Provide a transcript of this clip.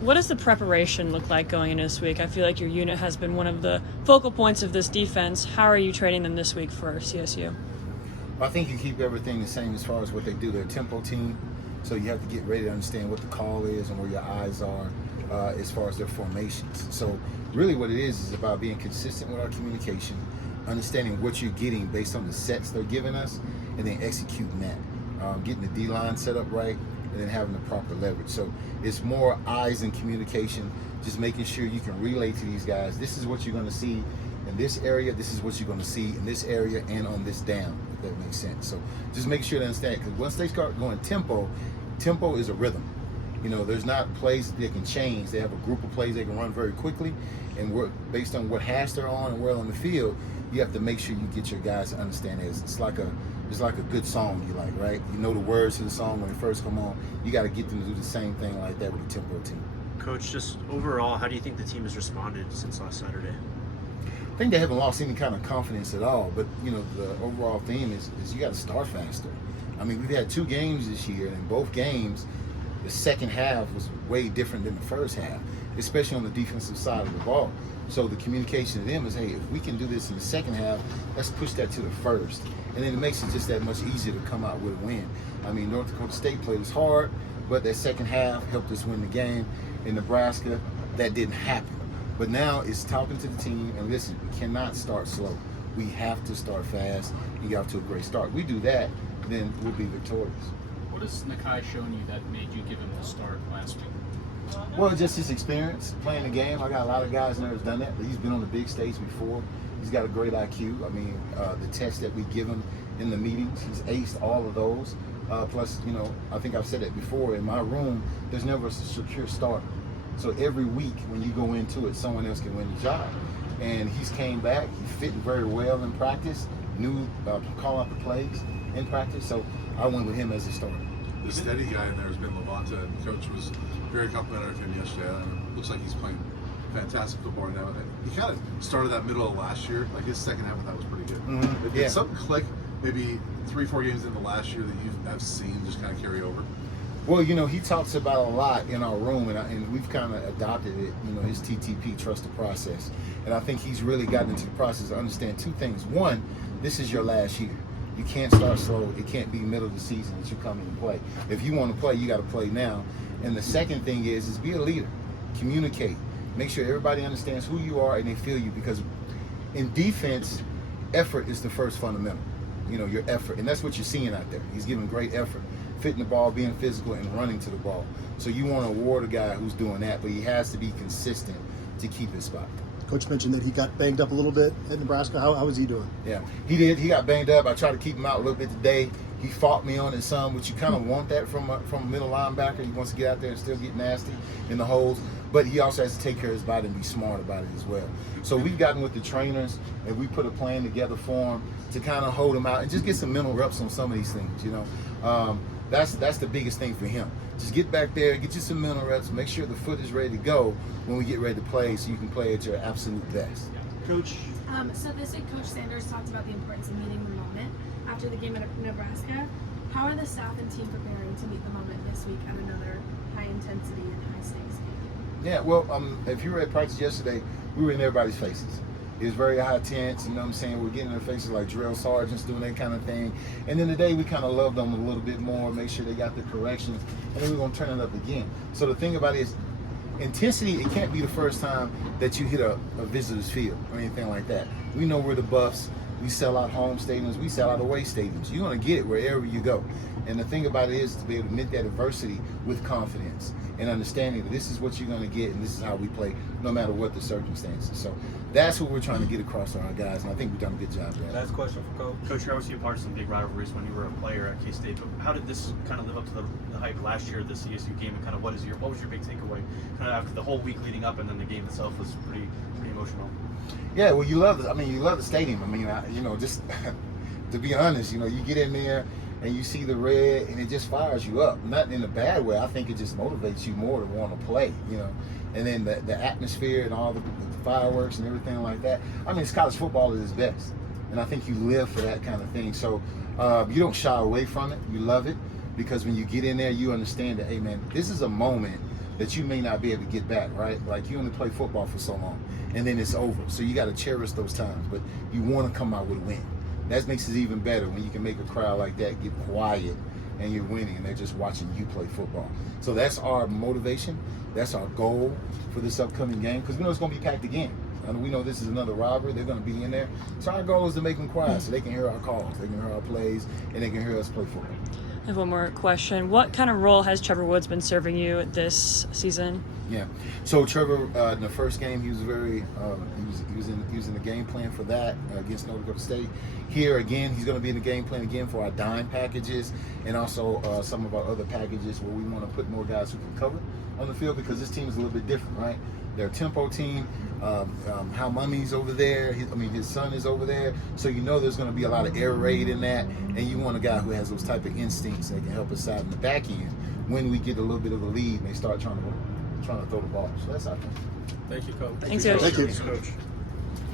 What does the preparation look like going into this week? I feel like your unit has been one of the focal points of this defense. How are you training them this week for CSU? I think you keep everything the same as far as what they do. They're a tempo team, so you have to get ready to understand what the call is and where your eyes are as far as their formations. So really what it is about being consistent with our communication, understanding what you're getting based on the sets they're giving us, and then executing that. Getting the D-line set up right, and then having the proper leverage. So it's more eyes and communication, just making sure you can relay to these guys, this is what you're going to see in this area, this is what you're going to see in this area and on this down, if that makes sense. So just make sure they understand, because once they start going tempo is a rhythm. You know, there's not plays that they can change. They have a group of plays they can run very quickly, and work based on what hash they're on and where on the field. You have to make sure you get your guys to understand it. It's like a good song you like, right? You know the words to the song when they first come on. You got to get them to do the same thing like that with the tempo team. Coach, just overall, how do you think the team has responded since last Saturday? I think they haven't lost any kind of confidence at all, but you know the overall theme is you got to start faster. I mean, we've had 2 games this year, and in both games, the second half was way different than the first half, especially on the defensive side of the ball. So the communication to them is, hey, if we can do this in the second half, let's push that to the first. And then it makes it just that much easier to come out with a win. I mean, North Dakota State played us hard, but that second half helped us win the game. In Nebraska, that didn't happen. But now it's talking to the team, and listen, we cannot start slow. We have to start fast and get off to a great start. We do that, then we'll be victorious. What has Nikhai shown you that made you give him the start last week? Well, just his experience playing the game. I got a lot of guys in there who's done that, but he's been on the big stage before. He's got a great IQ. I mean, the tests that we give him in the meetings, he's aced all of those. Plus, you know, I think I've said it before, in my room, there's never a secure starter. So every week when you go into it, someone else can win the job. And he's came back, he fit very well in practice, knew call out the plays in practice, so I went with him as a starter. The steady guy in there has been Levanta, and Coach was very complimentary of him yesterday. And it looks like he's playing fantastic football right now. He kind of started that middle of last year, like his second half of that was pretty good. Mm-hmm. Did something click maybe 3-4 games into last year that you have seen just kind of carry over? Well, you know, he talks about a lot in our room, and we've kind of adopted it, you know, his TTP, trust the process. And I think he's really gotten into the process to understand 2 things. One, this is your last year. You can't start slow. It can't be middle of the season that you come in and play. If you want to play, you got to play now. And the second thing is be a leader. Communicate. Make sure everybody understands who you are and they feel you, because in defense, effort is the first fundamental. You know, your effort. And that's what you're seeing out there. He's giving great effort. Fitting the ball, being physical, and running to the ball. So you want to award a guy who's doing that, but he has to be consistent to keep his spot. Coach mentioned that he got banged up a little bit at Nebraska. How is he doing? Yeah, he did. He got banged up. I tried to keep him out a little bit today. He fought me on it some, which you kind of want that from a middle linebacker. He wants to get out there and still get nasty in the holes. But he also has to take care of his body and be smart about it as well. So we've gotten with the trainers, and we put a plan together for him to kind of hold him out and just get some mental reps on some of these things, you know. That's the biggest thing for him. Just get back there, get you some mental reps, make sure the foot is ready to go when we get ready to play, so you can play at your absolute best. Coach? So this week, Coach Sanders talked about the importance of meeting the moment after the game at Nebraska. How are the staff and team preparing to meet the moment this week at another high-intensity and high-stakes game? Yeah, well, if you were at practice yesterday, we were in everybody's faces. It was very high tense, you know what I'm saying? We're getting in their faces like drill sergeants doing that kind of thing. And then today we kind of loved them a little bit more, make sure they got the corrections, and then we're going to turn it up again. So the thing about it is, intensity, it can't be the first time that you hit a visitor's field or anything like that. We know we're the Buffs. We sell out home stadiums. We sell out away stadiums. You're going to get it wherever you go. And the thing about it is to be able to meet that adversity with confidence and understanding that this is what you're going to get and this is how we play no matter what the circumstances. So that's what we're trying to get across to our guys, and I think we've done a good job there. Last question for Coach. Coach, you're obviously a part of some big rivalries when you were a player at K-State, but how did this kind of live up to the hype last year at the CSU game, and kind of what was your big takeaway kind of after the whole week leading up, and then the game itself was pretty emotional? Yeah, well, you love the stadium. I mean, just to be honest, you get in there and you see the red and it just fires you up. Not in a bad way. I think it just motivates you more to want to play, And then the atmosphere and all the fireworks and everything like that. I mean, it's college football at its best. And I think you live for that kind of thing. So you don't shy away from it. You love it. because when you get in there, you understand that, hey man, this is a moment that you may not be able to get back, right? Like you only play football for so long, and then it's over. So you got to cherish those times, but you want to come out with a win. That makes it even better when you can make a crowd like that get quiet and you're winning and they're just watching you play football. So that's our motivation. That's our goal for this upcoming game, because we know it's going to be packed again. And we know this is another robbery. They're going to be in there. So our goal is to make them quiet so they can hear our calls, they can hear our plays, and they can hear us play football. I have one more question. What kind of role has Trevor Woods been serving you this season? Yeah. So Trevor, in the first game, he was very he was in the game plan for that against North Dakota State. Here again, he's going to be in the game plan again for our dime packages and also some of our other packages where we want to put more guys who can cover on the field, because this team is a little bit different, right? They're a tempo team. How Mummy's over there. His son is over there. So you know there's going to be a lot of air raid in that, and you want a guy who has those type of instincts that can help us out in the back end when we get a little bit of a lead and they start trying to throw the ball. So that's our thing. Thank you, Coach. Thanks, Coach. Thank you. Coach.